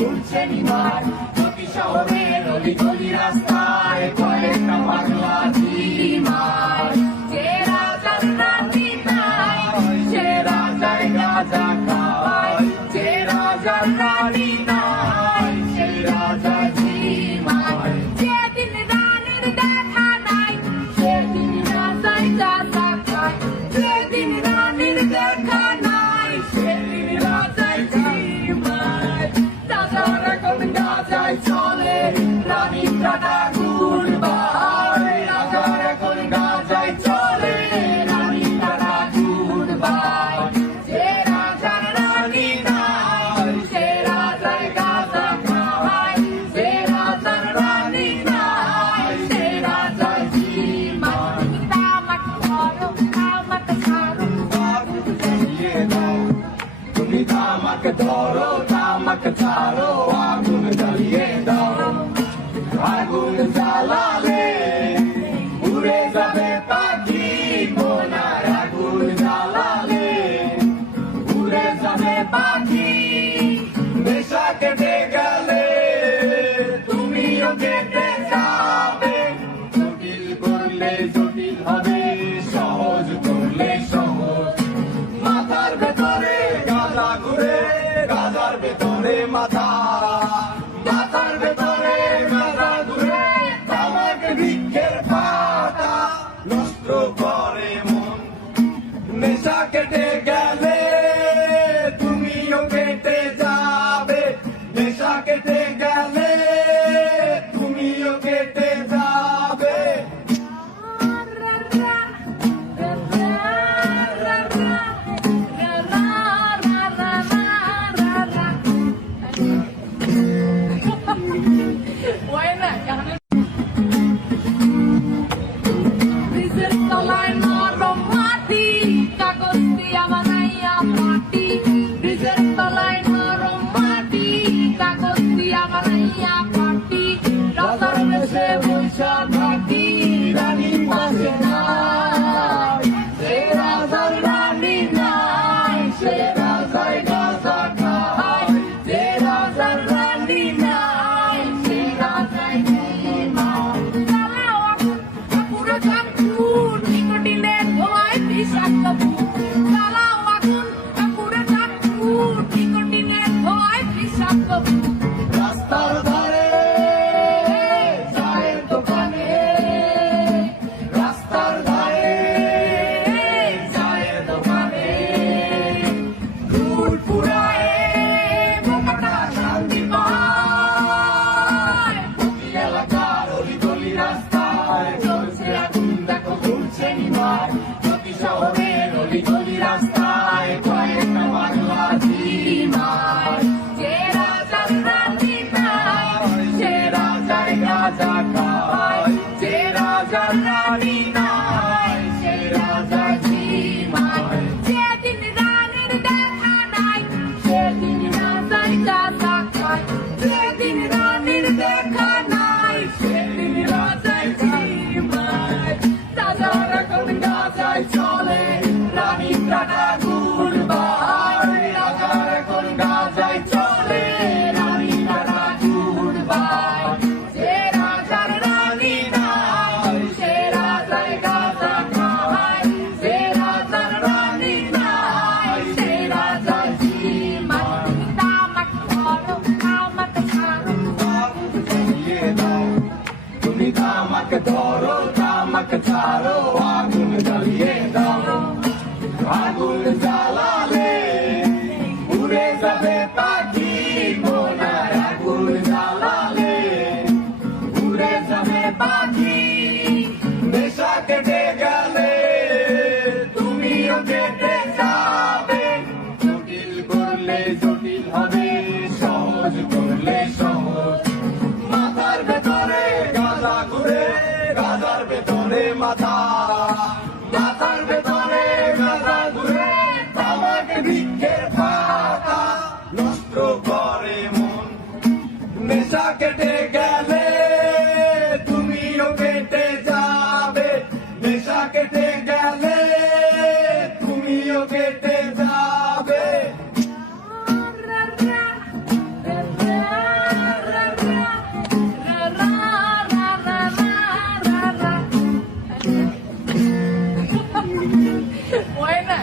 ঘুরছে নিমার প্রতি শহরের অলি গলি রাস্তায় কয়েকটা পাগলা ঝিমার যে রাজার রানী নাই সে রাজায় গাঁজা খাওয়ায় যে রাজার রানী নাই সে রাজা ঝিমার যেদিন রানীর দেখা নাই সেদিন রাজায় গাঁজা খায় যেদিন রানীর দেখা নাই সেদিন রাজায় ঝিমার রাজার এখন গাঁজায় চলে রানীর টাটা গুড়বাই রাজার এখন গাঁজায় চলে রানীর টাটা গুড়বাই যে রাজার রানী নাই সে রাজায় গাঁজা খাওয়ায় যে রাজার রানী নাই সে রাজায় ঝিমার তামাক ধরো তামাক ছাড়ো আগুন জ্বালিয়ে দাও তুমি তামাক ধরো তামাক ছাড়ো আগুন জ্বালিয়ে দাও আগুন জ্বালালে উড়ে যাবে পাখি কোনার আগুন জ্বালালে উড়ে যাবে পাখি নেশা কেটে গেলে তুমিও কেটে যাবে জটিল করলে জটিল হবে সহজ করলে সহজ মাথার ভেতরে গাঁজা ঘুরে গাঁজার ভেতরে মাথা মাথার ভেতরে গাঁজা ঘুরে তামাক বৃক্ষের পাতা নষ্ট করে মন নেশা কেটে গেলে তুমিও কেটে যাবে নেশা কেটে গেলে তুমিও কেটে যাবে Buena, Rizal talay norong mati, kagot dia manaya mati. Rizal talay norong mati, kagot dia manaya mati. Rasar mese boisha bhati, rani pase nai. Se razar rani nai, se razar gaza khai. Se razar rani nai, se razar ঝিমার চালাও আগুন কাপুরে চাকুর নিকোটিনের ধোঁয়ায় বিষাক্ত ভূত চালাও আগুন কাপুরে চাকুর নিকোটিনের ধোঁয়ায় বিষাক্ত ভূত রাস্তার ধারে চায়ের দোকানে রাস্তার ধারে চায়ের দোকানে দুধ পুরায় বোকাটা শান্তি পায় প্রতি এলাকার অলি গলি রাস্তায় চলছে আগুন দেখো ঘুরছে নিমার প্রতি শহরের অলি গলি রাস্তায় কয়েকটা পাগলা ঝিমার যে রাজার রানী নাই সে রাজায় গাঁজা খাওয়ায় যে রাজার রানী নাই সে রাজা ঝিমার যেদিন রানীর দেখা নাই সেদিন রাজায় গাঁজা খায় যেদিন রানীর দেখা নাই সেদিন রাজায় ঝিমার রাজার এখন গাঁজায় চলে রানীর টাটা গুড়বাই রাজার এখন গাঁজায় চলে রানীর টাটা গুড়বাই যে রাজার রানী নাই সে রাজায় গাঁজা খাওয়ায় যে রাজার রানী নাই সে রাজা ঝিমার তামাক ধরো তামাক ছাড়ো আগুন জ্বালিয়ে দাও তুমি তামাক ধরো তামাক ছাড়ো আগুন জ্বালিয়ে দাও আগুন জ্বালালে উড়ে যাবে পাখি কোনার আগুন জ্বালালে উড়ে যাবে পাখি নেশা কেটে গেলে তুমিও কেটে যাবে জটিল করলে জটিল হবে সহজ করলে সহজ মাথার ভেতরে গাঁজা ঘুরে গাঁজার ভেতরে মাথা ওই না